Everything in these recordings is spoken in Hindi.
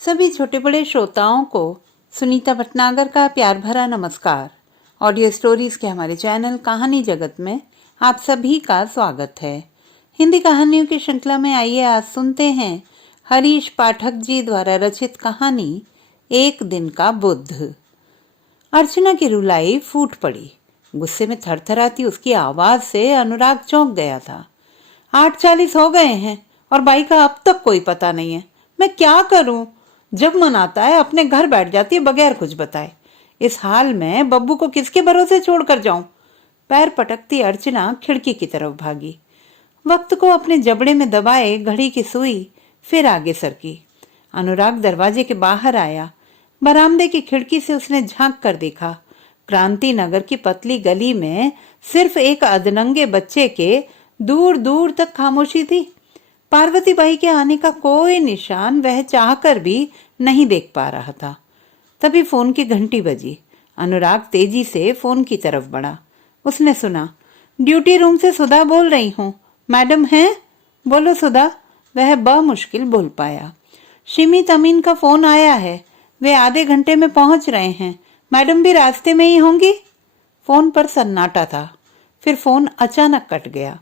सभी छोटे बड़े श्रोताओं को सुनीता भटनागर का प्यार भरा नमस्कार। ऑडियो स्टोरीज के हमारे चैनल कहानी जगत में आप सभी का स्वागत है। हिंदी कहानियों की श्रृंखला में आइए आज सुनते हैं हरीश पाठक जी द्वारा रचित कहानी एक दिन का बुद्ध। अर्चना की रुलाई फूट पड़ी। गुस्से में थरथराती उसकी आवाज से अनुराग चौंक गया था। 8:40 हो गए हैं और बाई का अब तक कोई पता नहीं है। मैं क्या करूं? जब मन आता है अपने घर बैठ जाती है बगैर कुछ बताए। इस हाल में बब्बू को किसके भरोसे छोड़कर जाऊं? पैर पटकती अर्चना खिड़की की तरफ भागी। वक्त को अपने जबड़े में दबाए घड़ी की सुई फिर आगे सरकी। अनुराग दरवाजे के बाहर आया। बरामदे की खिड़की से उसने झांक कर देखा। क्रांति नगर की पतली गली में सिर्फ एक अधनंगे बच्चे के दूर दूर तक खामोशी थी। पार्वती बाई के आने का कोई निशान वह चाहकर भी नहीं देख पा रहा था। तभी फोन की घंटी बजी। अनुराग तेजी से फोन की तरफ बढ़ा। उसने सुना, ड्यूटी रूम से सुधा बोल रही हूँ। मैडम हैं? बोलो सुधा, वह बमुश्किल बोल पाया। शिमित अमीन का फोन आया है, वे आधे घंटे में पहुंच रहे हैं। मैडम भी रास्ते में ही होंगी। फोन पर सन्नाटा था। फिर फोन अचानक कट गया।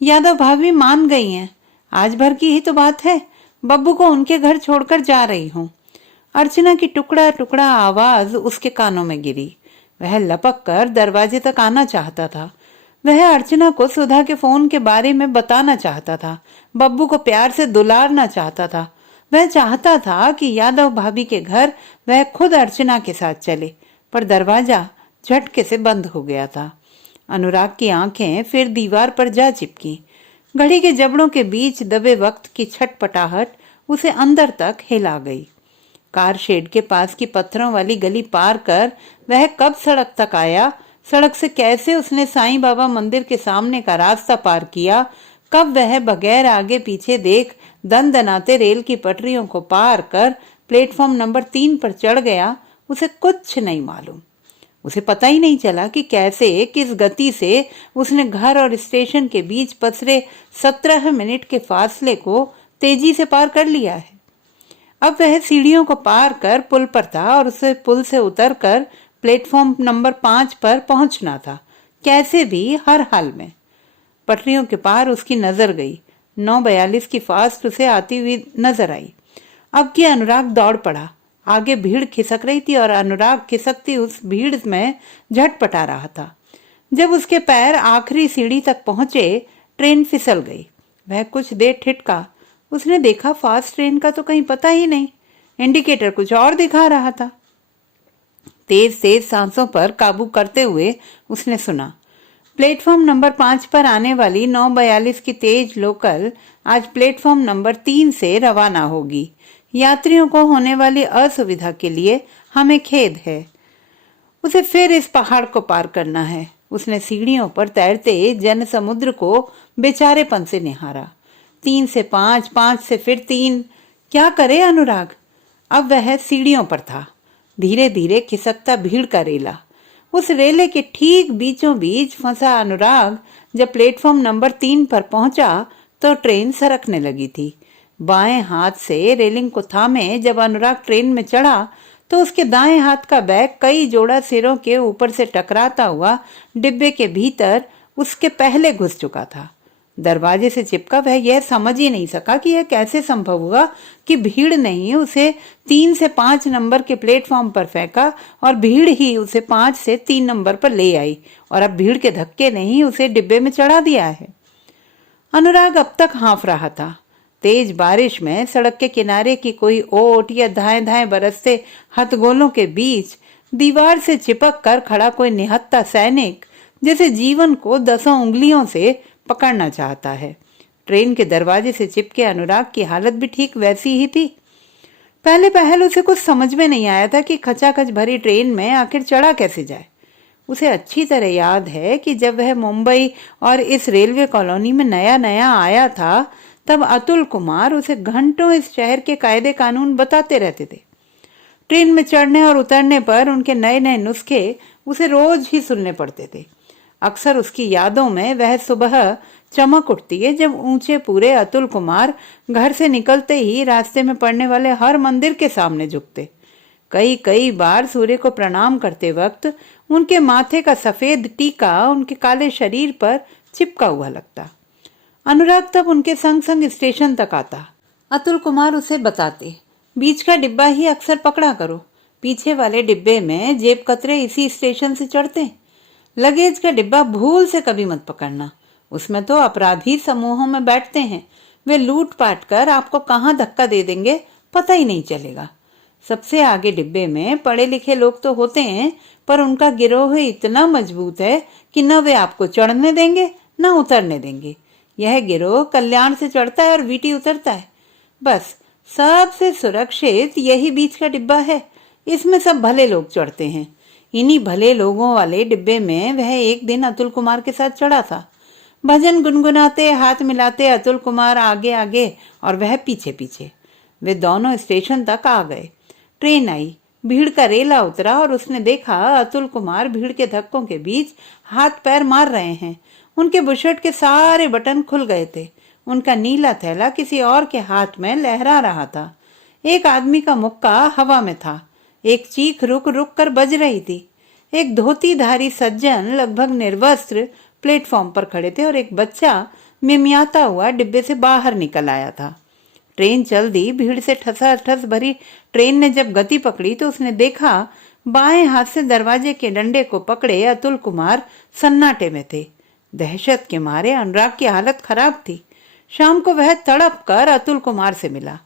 यादव भाभी मान गई हैं। आज भर की ही तो बात है। बब्बू को उनके घर छोड़कर जा रही हूँ। अर्चना की टुकड़ा टुकड़ा आवाज उसके कानों में गिरी। वह लपक कर दरवाजे तक आना चाहता था। वह अर्चना को सुधा के फोन के बारे में बताना चाहता था। बब्बू को प्यार से दुलारना चाहता था। वह चाहता था कि यादव भाभी के घर वह खुद अर्चना के साथ चले, पर दरवाजा झटके से बंद हो गया था। अनुराग की आंखें फिर दीवार पर जा चिपकी। घड़ी के जबड़ों के बीच दबे वक्त की छटपटाहट उसे अंदर तक हिला गई। कार शेड के पास की पत्थरों वाली गली पार कर वह कब सड़क तक आया? सड़क से कैसे उसने साईं बाबा मंदिर के सामने का रास्ता पार किया? कब वह बगैर आगे पीछे देख दनदनाते रेल की पटरियों को पार कर प्लेटफॉर्म नंबर 3 पर चढ़ गया? उसे कुछ नहीं मालूम। उसे पता ही नहीं चला कि कैसे किस गति से उसने घर और स्टेशन के बीच पसरे 17 मिनट के फासले को तेजी से पार कर लिया है। अब वह सीढ़ियों को पार कर पुल पर था और उसे पुल से उतरकर प्लेटफॉर्म नंबर 5 पर पहुंचना था, कैसे भी, हर हाल में। पटरियों के पार उसकी नजर गई। 9:42 की फास्ट उसे आती हुई नजर आई। अब की अनुराग दौड़ पड़ा। आगे भीड़ खिसक रही थी और अनुराग खिसकती उस भीड़ में झटपटा रहा था। जब उसके पैर आखिरी सीढ़ी तक पहुंचे, ट्रेन फिसल गई। वह कुछ देर ठिठका। उसने देखा फास्ट ट्रेन का तो कहीं पता ही नहीं। इंडिकेटर कुछ और दिखा रहा था। तेज तेज सांसों पर काबू करते हुए उसने सुना, प्लेटफॉर्म नंबर 5 पर आने वाली 9:42 की तेज लोकल आज प्लेटफॉर्म नंबर 3 से रवाना होगी। यात्रियों को होने वाली असुविधा के लिए हमें खेद है। उसे फिर इस पहाड़ को पार करना है। उसने सीढ़ियों पर तैरते जन समुद्र को बेचारेपन से निहारा। 3 से 5, 5 से फिर 3। क्या करे अनुराग? अब वह सीढ़ियों पर था। धीरे धीरे खिसकता भीड़ का रेला। उस रेले के ठीक बीचों बीच फंसा अनुराग जब प्लेटफॉर्म नंबर 3 पर पहुंचा तो ट्रेन सरकने लगी थी। बाएं हाथ से रेलिंग को थामे जब अनुराग ट्रेन में चढ़ा तो उसके दाएं हाथ का बैग कई जोड़ा सिरों के ऊपर से टकराता हुआ डिब्बे के भीतर उसके पहले घुस चुका था। दरवाजे से चिपका वह यह समझ ही नहीं सका कि यह कैसे संभव हुआ कि भीड़ ने ही उसे 3 से 5 नंबर के प्लेटफॉर्म पर फेंका और भीड़ ही उसे 5 से 3 नंबर पर ले आई और अब भीड़ के धक्के ने ही उसे डिब्बे में चढ़ा दिया है। अनुराग अब तक हाँफ रहा था। तेज बारिश में सड़क के किनारे की कोई ओट या धाएं धाएं बरसते हथगोलों के बीच दीवार से चिपक कर खड़ा कोई निहत्था सैनिक जैसे जीवन को 10 उंगलियों से पकड़ना चाहता है। ट्रेन के दरवाजे से चिपके अनुराग की हालत भी ठीक वैसी ही थी। पहले उसे कुछ समझ में नहीं आया था कि खचाखच भरी ट्रेन में आखिर चढ़ा कैसे जाए। उसे अच्छी तरह याद है कि जब वह मुंबई और इस रेलवे कॉलोनी में नया नया आया था तब अतुल कुमार उसे घंटों इस शहर के कायदे कानून बताते रहते थे। ट्रेन में चढ़ने और उतरने पर उनके नए नए नुस्खे उसे रोज ही सुनने पड़ते थे। अक्सर उसकी यादों में वह सुबह चमक उठती है जब ऊंचे पूरे अतुल कुमार घर से निकलते ही रास्ते में पड़ने वाले हर मंदिर के सामने झुकते। कई कई बार सूर्य को प्रणाम करते वक्त उनके माथे का सफेद टीका उनके काले शरीर पर चिपका हुआ लगता। अनुराग तब उनके संग संग स्टेशन तक आता। अतुल कुमार उसे बताते, बीच का डिब्बा ही अक्सर पकड़ा करो, पीछे वाले डिब्बे में जेब कतरे इसी स्टेशन से चढ़ते। लगेज का डिब्बा भूल से कभी मत पकड़ना, उसमें तो अपराधी समूहों में बैठते हैं, वे लूट पाट कर आपको कहाँ धक्का दे देंगे पता ही नहीं चलेगा। सबसे आगे डिब्बे में पढ़े लिखे लोग तो होते हैं, पर उनका गिरोह इतना मजबूत है कि न वे आपको चढ़ने देंगे न उतरने देंगे। यह गिरोह कल्याण से चढ़ता है और वीटी उतरता है। बस सबसे सुरक्षित यही बीच का डिब्बा है, इसमें सब भले लोग चढ़ते हैं। इन्हीं भले लोगों वाले डिब्बे में वह एक दिन अतुल कुमार के साथ चढ़ा था। भजन गुनगुनाते हाथ मिलाते अतुल कुमार आगे आगे और वह पीछे पीछे। वे दोनों स्टेशन तक आ गए। ट्रेन आई, भीड़ का रेला उतरा और उसने देखा अतुल कुमार भीड़ के धक्कों के बीच हाथ पैर मार रहे हैं। उनके बुशर्ट के सारे बटन खुल गए थे। उनका नीला थैला किसी और के हाथ में लहरा रहा था। एक आदमी का मुक्का हवा में था। एक चीख रुक रुक कर बज रही थी। एक धोतीधारी सज्जन लगभग निर्वस्त्र प्लेटफॉर्म पर खड़े थे और एक बच्चा मिमियाता हुआ डिब्बे से बाहर निकल आया था। ट्रेन चल दी। भीड़ से ठसाठस भरी ट्रेन ने जब गति पकड़ी तो उसने देखा बाएं हाथ से दरवाजे के डंडे को पकड़े अतुल कुमार सन्नाटे में थे। दहशत के मारे अनुराग की हालत खराब थी। शाम को वह तड़प कर अतुल कुमार से मिला।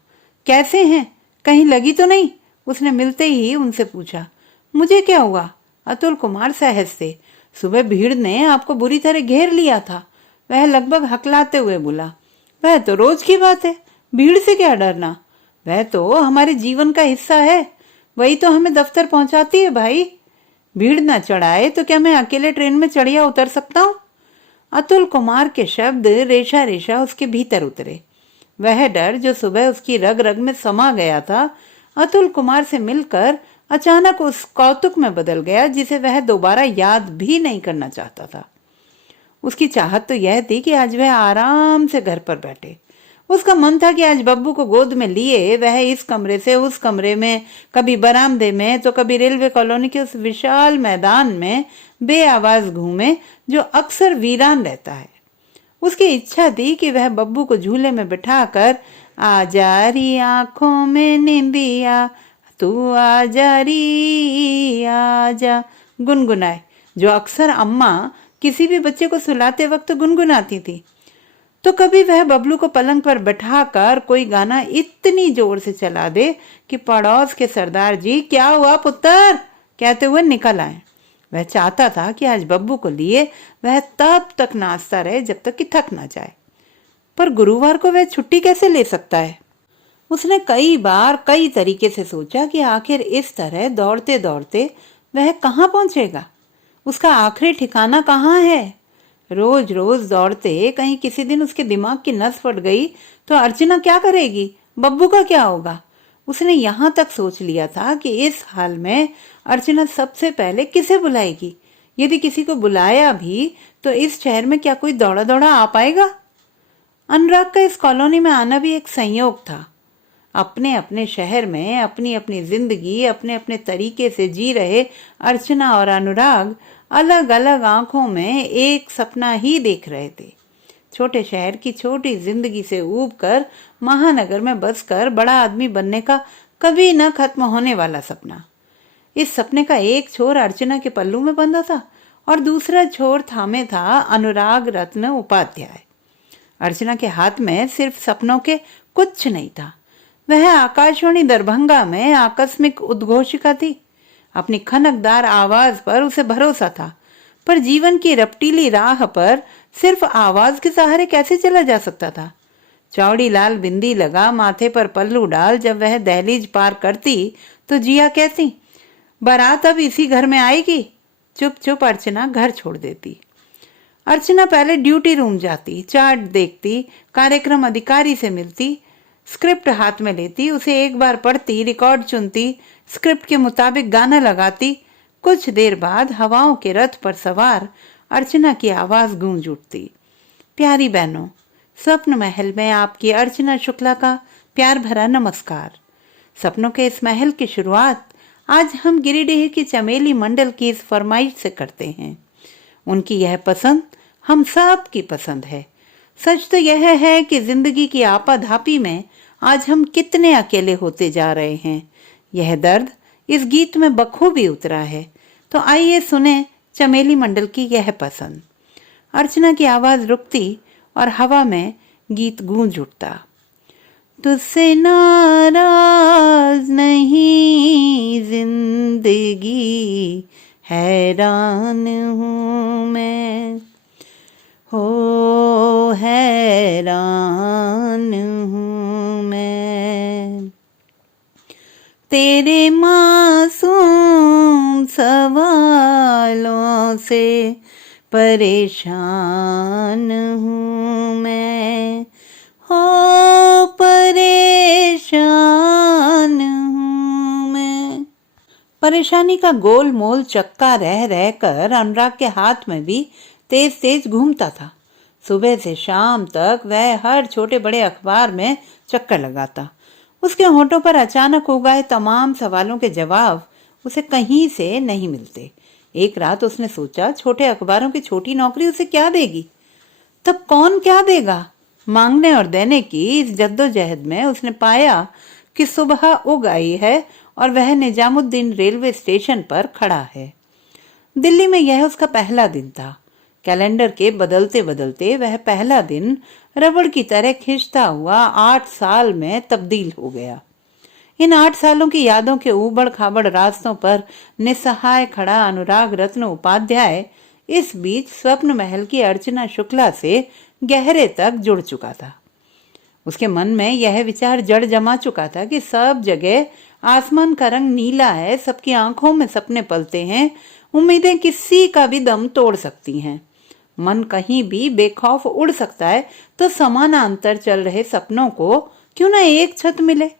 कैसे हैं, कहीं लगी तो नहीं? उसने मिलते ही उनसे पूछा। मुझे क्या हुआ? अतुल कुमार सहज थे। सुबह भीड़ ने आपको बुरी तरह घेर लिया था, वह लगभग हकलाते हुए बोला। वह तो रोज की बात है, भीड़ से क्या डरना, वह तो हमारे जीवन का हिस्सा है, वही तो हमें दफ्तर पहुंचाती है भाई। भीड़ न चढ़ाए तो क्या मैं अकेले ट्रेन में चढ़िया उतर सकता हूँ? अतुल कुमार के शब्द रेशा रेशा उसके भीतर उतरे। वह डर जो सुबह उसकी रग रग में समा गया था, अतुल कुमार से मिलकर अचानक उस कौतुक में बदल गया जिसे वह दोबारा याद भी नहीं करना चाहता था। उसकी चाहत तो यह थी कि आज वह आराम से घर पर बैठे। उसका मन था कि आज बब्बू को गोद में लिए वह इस कमरे से उस कमरे में, कभी बरामदे में तो कभी रेलवे कॉलोनी के उस विशाल मैदान में बेआवाज घूमे जो अक्सर वीरान रहता है। उसकी इच्छा थी कि वह बब्बू को झूले में बिठाकर आ जा री आंखों में नींदिया, तू आ जा री आजा गुनगुनाए, जो अक्सर अम्मा किसी भी बच्चे को सुलाते वक्त गुनगुनाती थी। तो कभी वह बबलू को पलंग पर बैठाकर कोई गाना इतनी जोर से चला दे कि पड़ोस के सरदार जी क्या हुआ पुत्र कहते हुए निकल आए। वह चाहता था कि आज बब्बू को लिए वह तब तक नाचता रहे जब तक कि थक ना जाए, पर गुरुवार को वह छुट्टी कैसे ले सकता है? उसने कई बार कई तरीके से सोचा कि आखिर इस तरह दौड़ते दौड़ते वह कहाँ पहुंचेगा, उसका आखिरी ठिकाना कहाँ है। रोज रोज दौड़ते कहीं किसी दिन उसके दिमाग की नस फट गई तो अर्चना क्या करेगी, बब्बू का क्या होगा? उसने यहाँ तक सोच लिया था कि इस हाल में अर्चना सबसे पहले किसे बुलाएगी। यदि किसी को बुलाया भी तो इस शहर में क्या कोई दौड़ा दौड़ा आ पाएगा? अनुराग का इस कॉलोनी में आना भी एक संयोग था। अपने अपने शहर में अपनी अपनी जिंदगी अपने अपने तरीके से जी रहे अर्चना और अनुराग अलग अलग आंखों में एक सपना ही देख रहे थे। छोटे शहर की छोटी जिंदगी से ऊब कर महानगर में बसकर बड़ा आदमी बनने का कभी न खत्म होने वाला सपना। इस सपने का एक छोर अर्चना के पल्लू में बंधा था और दूसरा छोर थामे था अनुराग रत्न उपाध्याय। अर्चना के हाथ में सिर्फ सपनों के कुछ नहीं था, वह आकाशवाणी दरभंगा में आकस्मिक उद्घोषिका थी। अपनी खनकदार आवाज पर उसे भरोसा था, पर जीवन की रपटीली राह पर सिर्फ आवाज के सहारे कैसे चला जा सकता था? चौड़ी लाल बिंदी लगा माथे पर पल्लू डाल जब वह दहलीज पार करती तो जिया कहती, बारात अब इसी घर में आएगी। चुप चुप अर्चना घर छोड़ देती। अर्चना पहले ड्यूटी रूम जाती, चार्ट देखती, कार्यक्रम अधिकारी से मिलती, स्क्रिप्ट हाथ में लेती, उसे एक बार पढ़ती, रिकॉर्ड चुनती, स्क्रिप्ट के मुताबिक गाना लगाती। कुछ देर बाद हवाओं के रथ पर सवार अर्चना की आवाज गूंज उठती। प्यारी बहनों, स्वप्न महल में आपकी अर्चना शुक्ला का प्यार भरा नमस्कार। सपनों के इस महल की शुरुआत आज हम गिरिडीह की चमेली मंडल की इस फरमाइश से करते हैं। उनकी यह पसंद हम सब की पसंद है। सच तो यह है कि जिंदगी की आपाधापी में आज हम कितने अकेले होते जा रहे हैं। यह दर्द इस गीत में बखूबी उतरा है। तो आइए सुने चमेली मंडल की यह पसंद। अर्चना की आवाज रुकती और हवा में गीत गूंज उठता। तुझसे नाराज नहीं जिंदगी, हैरान हूँ मैं, हो हैरान हूँ मैं, तेरे मासूम सवालों से परेशान हूँ मैं, हो परेशान हूँ मैं। परेशानी का गोल मोल चक्का रह रह कर अनुराग के हाथ में भी तेज तेज घूमता था। सुबह से शाम तक वह हर छोटे बड़े अखबार में चक्कर लगाता। उसके होठों पर अचानक उगाए तमाम सवालों के जवाब उसे कहीं से नहीं मिलते। एक रात उसने सोचा, छोटे अखबारों की छोटी नौकरी उसे क्या देगी? तब कौन क्या देगा? मांगने और देने की इस जद्दोजहद में उसने पाया कि सुबह उग आई है और वह निजामुद्दीन रेलवे स्टेशन पर खड़ा है। दिल्ली में यह उसका पहला दिन था। कैलेंडर के बदलते बदलते वह पहला दिन रबड़ की तरह खिंचता हुआ 8 साल में तब्दील हो गया। इन 8 सालों की यादों के ऊबड़ खाबड़ रास्तों पर निस्सहाय खड़ा अनुराग रत्न उपाध्याय इस बीच स्वप्न महल की अर्चना शुक्ला से गहरे तक जुड़ चुका था। उसके मन में यह विचार जड़ जमा चुका था कि सब जगह आसमान का रंग नीला है, सबकी आंखों में सपने पलते हैं, उम्मीदें किसी का भी दम तोड़ सकती हैं, मन कहीं भी बेखौफ उड़ सकता है, तो समानांतर चल रहे सपनों को क्यों न एक छत मिले।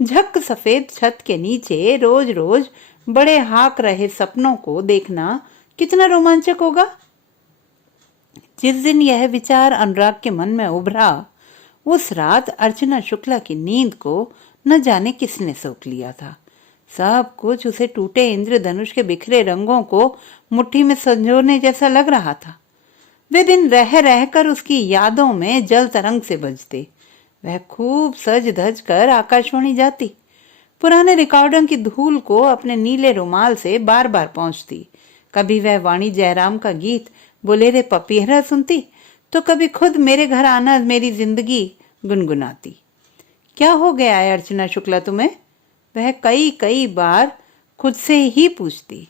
झक सफेद छत के नीचे रोज रोज बड़े हाक रहे सपनों को देखना कितना रोमांचक होगा। जिस दिन यह विचार अनुराग के मन में उभरा, उस रात अर्चना शुक्ला की नींद को न जाने किसने सोख लिया था। सब कुछ उसे टूटे इंद्रधनुष के बिखरे रंगों को मुट्ठी में संजोने जैसा लग रहा था। वे दिन रह रहकर उसकी यादों में जल तरंग से बजते। वह खूब सज धज कर आकाशवाणी जाती, पुराने रिकॉर्डों की धूल को अपने नीले रुमाल से बार बार पहुंचती। कभी वह वाणी जयराम का गीत बोलेरे पपीहरा सुनती, तो कभी खुद मेरे घर आना मेरी जिंदगी गुनगुनाती। क्या हो गया है अर्चना शुक्ला तुम्हें? वह कई कई बार खुद से ही पूछती।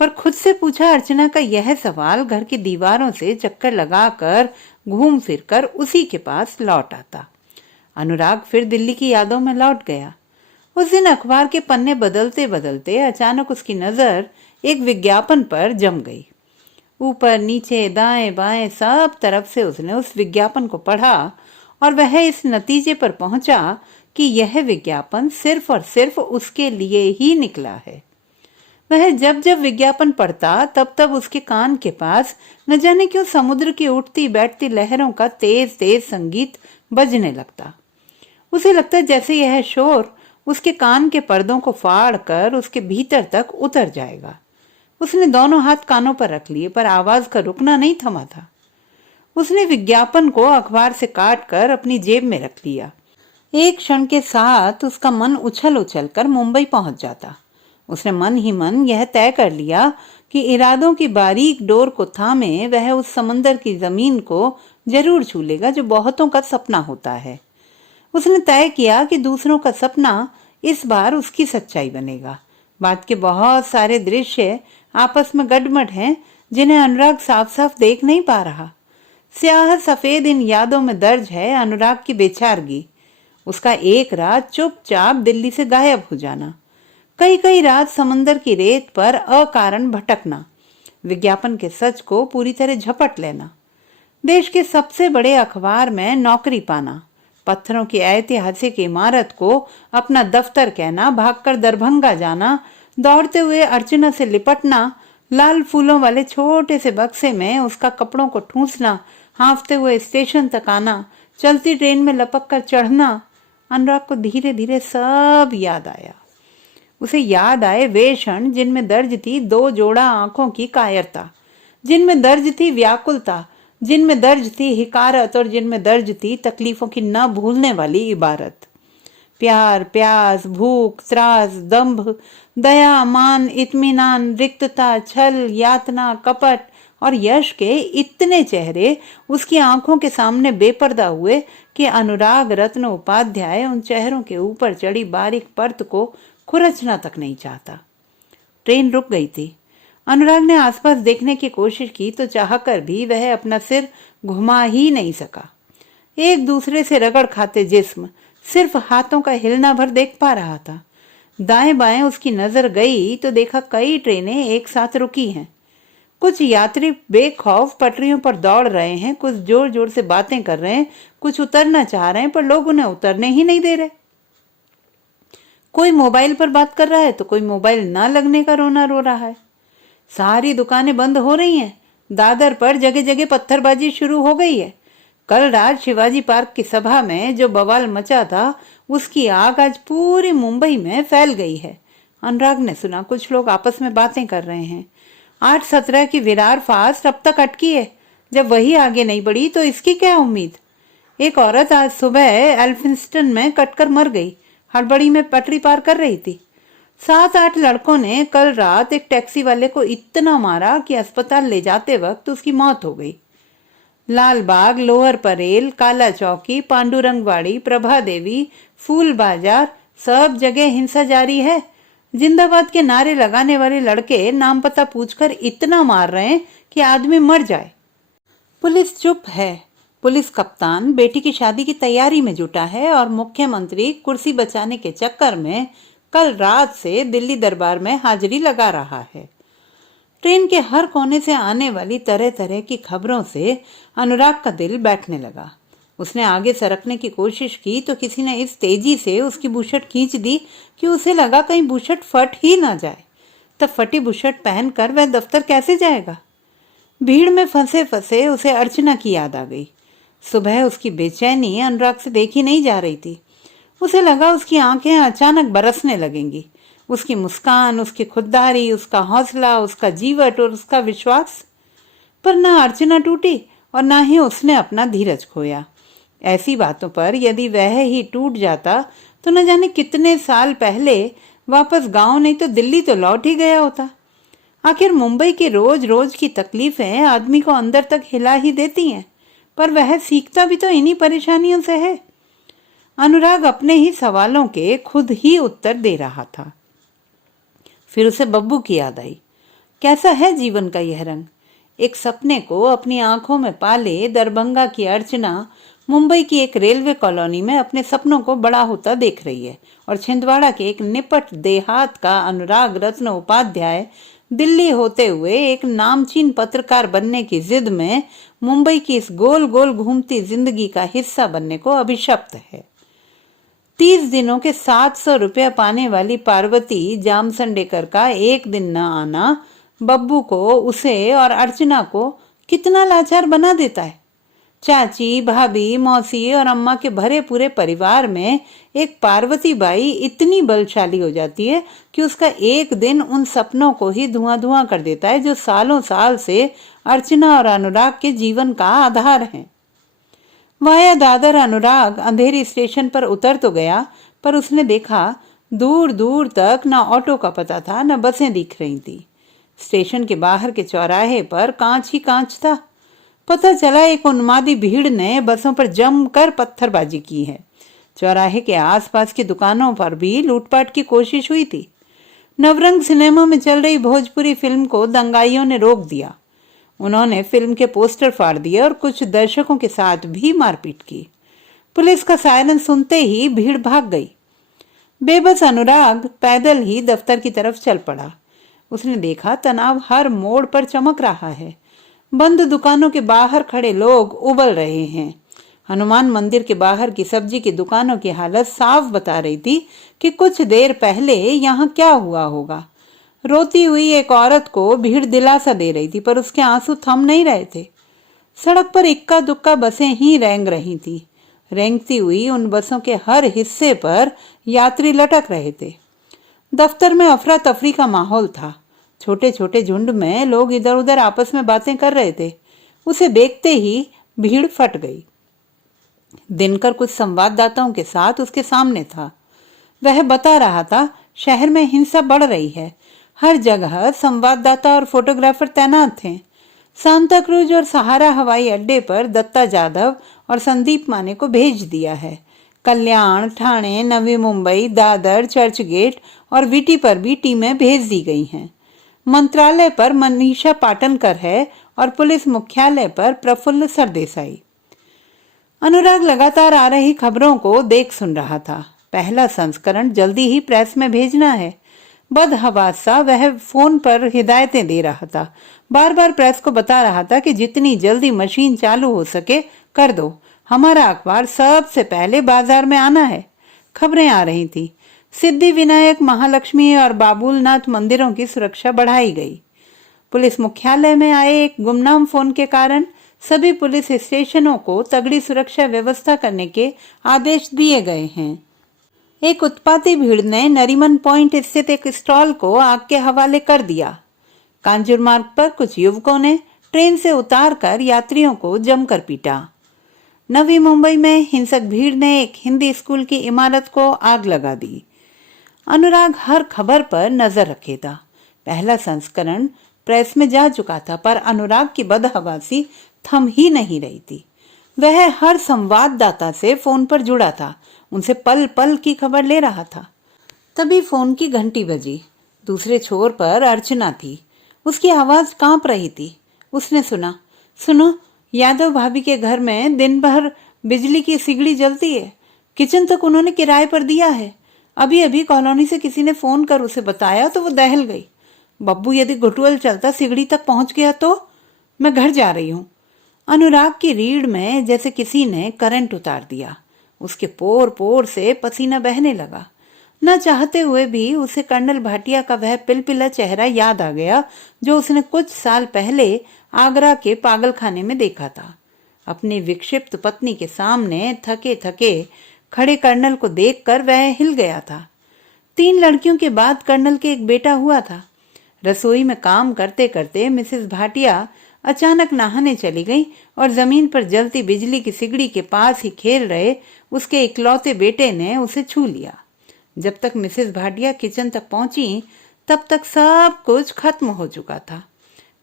पर खुद से पूछा अर्चना का यह सवाल घर की दीवारों से चक्कर लगाकर घूम फिरकर उसी के पास लौट आता। अनुराग फिर दिल्ली की यादों में लौट गया। उस दिन अखबार के पन्ने बदलते बदलते अचानक उसकी नजर एक विज्ञापन पर जम गई। ऊपर नीचे दाएं बाएं सब तरफ से उसने उस विज्ञापन को पढ़ा और वह इस नतीजे पर पहुंचा कि यह विज्ञापन सिर्फ और सिर्फ उसके लिए ही निकला है। वह जब जब विज्ञापन पढ़ता तब तब उसके कान के पास न जाने क्यों समुद्र की उठती बैठती लहरों का तेज तेज संगीत बजने लगता। उसे लगता जैसे यह शोर उसके कान के पर्दों को फाड़ कर उसके भीतर तक उतर जाएगा। उसने दोनों हाथ कानों पर रख लिए, पर आवाज का रुकना नहीं थमा था। उसने विज्ञापन को अखबार से काट कर अपनी जेब में रख लिया। एक क्षण के साथ उसका मन उछल उछल कर मुंबई पहुंच जाता। उसने मन ही मन यह तय कर लिया कि इरादों की बारीक डोर को थामे वह उस समंदर की जमीन को जरूर छू लेगा जो बहुतों का सपना होता है। उसने तय किया कि दूसरों का सपना इस बार उसकी सच्चाई बनेगा। बात के बहुत सारे दृश्य आपस में गडमड हैं जिन्हें अनुराग साफ साफ देख नहीं पा रहा। स्याह सफेद इन यादों में दर्ज है अनुराग की बेचारगी, उसका एक रात चुपचाप दिल्ली से गायब हो जाना, कई कई रात समंदर की रेत पर अकारण भटकना, विज्ञापन के सच को पूरी तरह झपट लेना, देश के सबसे बड़े अखबार में नौकरी पाना, पत्थरों की ऐतिहासिक इमारत को अपना दफ्तर कहना, भागकर दरभंगा जाना, दौड़ते हुए अर्चना से लिपटना, लाल फूलों वाले छोटे से बक्से में उसका कपड़ों को ठूंसना, हाँफते हुए स्टेशन तक आना, चलती ट्रेन में लपक कर चढ़ना, अनुराग को धीरे धीरे सब याद आया। उसे याद आए वे क्षण जिनमें दर्ज थी दो जोड़ा आंखों की कायरता, जिनमें दर्ज थी व्याकुलता, जिनमें दर्ज थी हिकारत और जिनमें दर्ज थी तकलीफों की न भूलने वाली इबारत। प्यार, प्यास, भूख, त्रास, दंभ, दया, मान, इत्मीनान, रिक्तता, छल, यातना, कपट और यश के इतने चेहरे उसकी आंखों के सामने बेपर्दा हुए कि अनुराग रत्न उपाध्याय उन चेहरों के ऊपर चढ़ी बारीक परत को खुरचना तक नहीं चाहता। ट्रेन रुक गई थी। अनुराग ने आसपास देखने की कोशिश की तो चाहकर भी वह अपना सिर घुमा ही नहीं सका। एक दूसरे से रगड़ खाते जिस्म सिर्फ हाथों का हिलना भर देख पा रहा था। दाएं बाएं उसकी नजर गई तो देखा कई ट्रेनें एक साथ रुकी हैं। कुछ यात्री बेखौफ पटरियों पर दौड़ रहे हैं, कुछ जोर जोर से बातें कर रहे हैं, कुछ उतरना चाह रहे हैं पर लोग उन्हें उतरने ही नहीं दे रहे। कोई मोबाइल पर बात कर रहा है तो कोई मोबाइल ना लगने का रोना रो रहा है। सारी दुकानें बंद हो रही हैं। दादर पर जगह जगह पत्थरबाजी शुरू हो गई है। कल रात शिवाजी पार्क की सभा में जो बवाल मचा था उसकी आग आज पूरी मुंबई में फैल गई है। अनुराग ने सुना कुछ लोग आपस में बातें कर रहे हैं। 8/17 की विरार फास्ट अब तक अटकी है। जब वही आगे नहीं बढ़ी तो इसकी क्या उम्मीद। एक औरत आज सुबह एल्फिंस्टन में कटकर मर गई। हड़बड़ी में पटरी पार कर रही थी। 7-8 लड़कों ने कल रात एक टैक्सी वाले को इतना मारा कि अस्पताल ले जाते वक्त उसकी मौत हो गई। लालबाग, लोअर परेल, काला चौकी, पांडुरंगवाड़ी, प्रभा देवी, फूल बाजार, सब जगह हिंसा जारी है। जिंदाबाद के नारे लगाने वाले लड़के नाम पता पूछकर इतना मार रहे हैं कि आदमी मर जाए। पुलिस चुप है। पुलिस कप्तान बेटी की शादी की तैयारी में जुटा है और मुख्यमंत्री कुर्सी बचाने के चक्कर में कल रात से दिल्ली दरबार में हाजिरी लगा रहा है। ट्रेन के हर कोने से आने वाली तरह तरह की खबरों से अनुराग का दिल बैठने लगा। उसने आगे सरकने की कोशिश की तो किसी ने इस तेजी से उसकी बुशर्ट खींच दी कि उसे लगा कहीं बुशर्ट फट ही ना जाए। तब फटी बुशर्ट पहनकर वह दफ्तर कैसे जाएगा। भीड़ में फंसे फंसे उसे अर्चना की याद आ गई। सुबह उसकी बेचैनी अनुराग से देखी नहीं जा रही थी। उसे लगा उसकी आंखें अचानक बरसने लगेंगी। उसकी मुस्कान, उसकी खुददारी, उसका हौसला, उसका जीवट और उसका विश्वास। पर ना अर्चना टूटी और ना ही उसने अपना धीरज खोया। ऐसी बातों पर यदि वह ही टूट जाता तो न जाने कितने साल पहले वापस गांव नहीं तो दिल्ली तो लौट ही गया होता। आखिर मुंबई की रोज रोज की तकलीफें आदमी को अंदर तक हिला ही देती हैं, पर वह सीखता भी तो इन्हीं परेशानियों से है। अनुराग अपने ही सवालों के खुद ही उत्तर दे रहा था। फिर उसे बब्बू की याद आई। कैसा है जीवन का यह रंग। एक सपने को अपनी आंखों में पाले दरभंगा की अर्चना मुंबई की एक रेलवे कॉलोनी में अपने सपनों को बड़ा होता देख रही है और छिंदवाड़ा के एक निपट देहात का अनुराग रत्न उपाध्याय दिल्ली होते हुए एक नामचीन पत्रकार बनने की जिद में मुंबई की इस गोल गोल घूमती जिंदगी का हिस्सा बनने को अभिशप्त है। 30 दिनों के 700 रुपया पाने वाली पार्वती जामसंडेकर का एक दिन न आना बब्बू को, उसे और अर्चना को कितना लाचार बना देता है। चाची, भाभी, मौसी और अम्मा के भरे पूरे परिवार में एक पार्वती बाई इतनी बलशाली हो जाती है कि उसका एक दिन उन सपनों को ही धुआं धुआं कर देता है जो सालों साल से अर्चना और अनुराग के जीवन का आधार है। वाया दादर अनुराग अंधेरी स्टेशन पर उतर तो गया, पर उसने देखा दूर दूर तक न ऑटो का पता था न बसें दिख रही थी। स्टेशन के बाहर के चौराहे पर कांच ही कांच था। पता चला एक उन्मादी भीड़ ने बसों पर जमकर पत्थरबाजी की है। चौराहे के आसपास की दुकानों पर भी लूटपाट की कोशिश हुई थी। नवरंग सिनेमा में चल रही भोजपुरी फिल्म को दंगाइयों ने रोक दिया। उन्होंने फिल्म के पोस्टर फाड़ दिए और कुछ दर्शकों के साथ भी मारपीट की। पुलिस का सायरन सुनते ही भीड़ भाग गई। बेबस अनुराग पैदल ही दफ्तर की तरफ चल पड़ा। उसने देखा तनाव हर मोड़ पर चमक रहा है। बंद दुकानों के बाहर खड़े लोग उबल रहे हैं। हनुमान मंदिर के बाहर की सब्जी की दुकानों की हालत साफ बता रही थी कि कुछ देर पहले यहाँ क्या हुआ होगा। रोती हुई एक औरत को भीड़ दिलासा दे रही थी, पर उसके आंसू थम नहीं रहे थे। सड़क पर इक्का दुक्का बसें ही रेंग रही थी। रेंगती हुई उन बसों के हर हिस्से पर यात्री लटक रहे थे। दफ्तर में अफरा तफरी का माहौल था। छोटे छोटे झुंड में लोग इधर उधर आपस में बातें कर रहे थे। उसे देखते ही भीड़ फट गई। दिनकर कुछ संवाददाताओं के साथ उसके सामने था। वह बता रहा था, शहर में हिंसा बढ़ रही है। हर जगह संवाददाता और फोटोग्राफर तैनात थे। सांता क्रूज और सहारा हवाई अड्डे पर दत्ता जाधव और संदीप माने को भेज दिया है। कल्याण, ठाणे, नवी मुंबई, दादर, चर्चगेट और वीटी पर भी टीमें भेज दी गई हैं। मंत्रालय पर मनीषा पाटनकर है और पुलिस मुख्यालय पर प्रफुल्ल सरदेसाई। अनुराग लगातार आ रही खबरों को देख सुन रहा था। पहला संस्करण जल्दी ही प्रेस में भेजना है। बदहवास सा वह फोन पर हिदायतें दे रहा था। बार बार प्रेस को बता रहा था कि जितनी जल्दी मशीन चालू हो सके कर दो। हमारा अखबार सबसे पहले बाजार में आना है। खबरें आ रही थी। सिद्धि विनायक, महालक्ष्मी और बाबुलनाथ मंदिरों की सुरक्षा बढ़ाई गई। पुलिस मुख्यालय में आए एक गुमनाम फोन के कारण सभी पुलिस स्टेशनों को तगड़ी सुरक्षा व्यवस्था करने के आदेश दिए गए हैं। एक उत्पाती भीड़ ने नरीमन पॉइंट स्थित एक स्टॉल को आग के हवाले कर दिया। कांजूर मार्ग पर कुछ युवकों ने ट्रेन से उतारकर यात्रियों को जमकर पीटा। नवी मुंबई में हिंसक भीड़ ने एक हिंदी स्कूल की इमारत को आग लगा दी। अनुराग हर खबर पर नजर रखेगा। पहला संस्करण प्रेस में जा चुका था, पर अनुराग की बदहवासी थम ही नहीं रही थी। वह हर संवाददाता से फोन पर जुड़ा था, उनसे पल पल की खबर ले रहा था। तभी फोन की घंटी बजी। दूसरे छोर पर अर्चना थी। उसकी आवाज कांप रही थी। उसने सुना, सुनो, यादव भाभी के घर में दिन भर बिजली की सिगड़ी जलती है। किचन तक उन्होंने किराए पर दिया है। अभी अभी कॉलोनी से किसी ने फोन कर उसे बताया तो वो दहल गई। बब्बू यदि घुटुअल चलता सिगड़ी तक पहुंच गया तो मैं घर जा रही हूँ। अनुराग की रीढ़ में जैसे किसी ने करंट उतार दिया। उसके पोर पोर से पसीना बहने लगा। न चाहते हुए भी उसे कर्नल भाटिया का वह पिलपिला चेहरा याद आ गया जो उसने कुछ साल पहले आगरा के पागलखाने में देखा था। अपनी विक्षिप्त पत्नी के सामने थके थके खड़े कर्नल को देखकर वह हिल गया था। 3 लड़कियों के बाद कर्नल के एक बेटा हुआ था। रसोई में काम करते करते मिसेस भाटिया अचानक नहाने चली गई और जमीन पर जलती बिजली की सिगड़ी के पास ही खेल रहे उसके इकलौते बेटे ने उसे छू लिया। जब तक मिसेस भाटिया किचन तक पहुंची तब तक सब कुछ खत्म हो चुका था।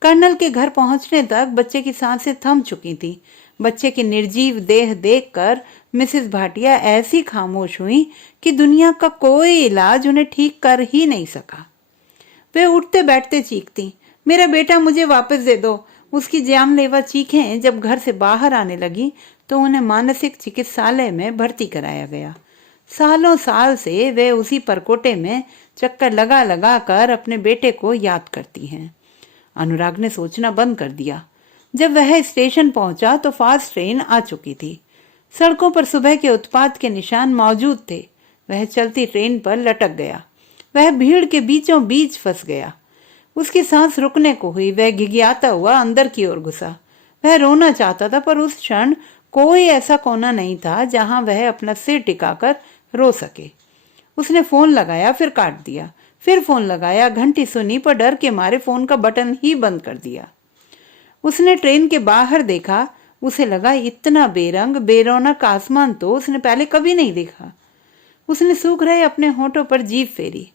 कर्नल के घर पहुंचने तक बच्चे की सांसें थम चुकी थी। बच्चे की निर्जीव देह देखकर मिसेस भाटिया ऐसी खामोश हुई कि दुनिया का कोई इलाज उन्हें ठीक कर ही नहीं सका। वे उठते बैठते चीखती, मेरा बेटा मुझे वापस दे दो। उसकी जानलेवा चीखें जब घर से बाहर आने लगी तो उन्हें मानसिक चिकित्सालय में भर्ती कराया गया। सालों साल से वे उसी परकोटे में चक्कर लगा लगा कर अपने बेटे को याद करती हैं। अनुराग ने सोचना बंद कर दिया। जब वह स्टेशन पहुंचा तो फास्ट ट्रेन आ चुकी थी। सड़कों पर सुबह के उत्पात के निशान मौजूद थे। वह चलती ट्रेन पर लटक गया। वह भीड़ के बीचों बीच फंस गया। उसकी सांस रुकने को हुई। वह घिघियाता हुआ अंदर की ओर घुसा। वह रोना चाहता था, पर उस क्षण कोई ऐसा कोना नहीं था जहां वह अपना सिर टिकाकर रो सके। उसने फोन लगाया, फिर काट दिया। फिर फोन लगाया, घंटी सुनी, पर डर के मारे फोन का बटन ही बंद कर दिया। उसने ट्रेन के बाहर देखा। उसे लगा इतना बेरंग बेरौनक आसमान तो उसने पहले कभी नहीं देखा। उसने सूख रहे अपने होठों पर जीभ फेरी।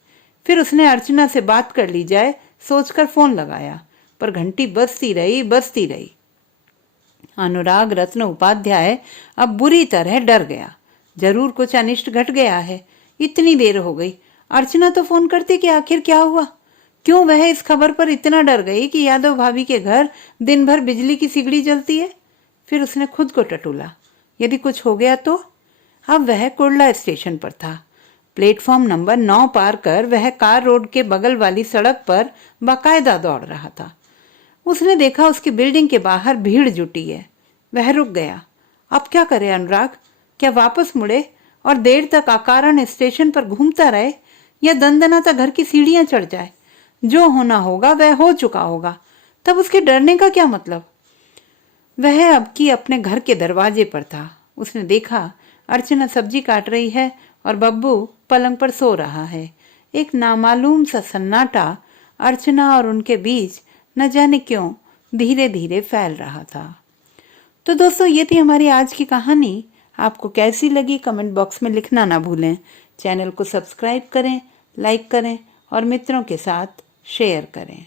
फिर उसने अर्चना से बात कर ली जाए सोचकर फोन लगाया, पर घंटी बजती रही। अनुराग रत्न उपाध्याय अब बुरी तरह डर गया। जरूर कुछ अनिष्ट घट गया है। इतनी देर हो गई, अर्चना तो फोन करती कि आखिर क्या हुआ। क्यों वह इस खबर पर इतना डर गई कि यादव भाभी के घर दिन भर बिजली की सिगड़ी जलती है। फिर उसने खुद को टटोला, यदि कुछ हो गया तो। अब वह कुर्ला स्टेशन पर था। प्लेटफॉर्म नंबर 9 पार कर वह कार रोड के बगल वाली सड़क पर बाकायदा दौड़ रहा था। उसने देखा उसकी बिल्डिंग के बाहर भीड़ जुटी है। वह रुक गया। अब क्या करे अनुराग? क्या वापस मुड़े और देर तक अकारण स्टेशन पर घूमता रहे, या दंदनाता घर की सीढ़ियां चढ़ जाए? जो होना होगा वह हो चुका होगा, तब उसके डरने का क्या मतलब। वह अब की अपने घर के दरवाजे पर था। उसने देखा अर्चना सब्जी काट रही है और बब्बू पलंग पर सो रहा है। एक नामालूम सा सन्नाटा अर्चना और उनके बीच न जाने क्यों धीरे धीरे फैल रहा था। तो दोस्तों, ये थी हमारी आज की कहानी। आपको कैसी लगी कमेंट बॉक्स में लिखना ना भूलें। चैनल को सब्सक्राइब करें, लाइक करें और मित्रों के साथ शेयर करें।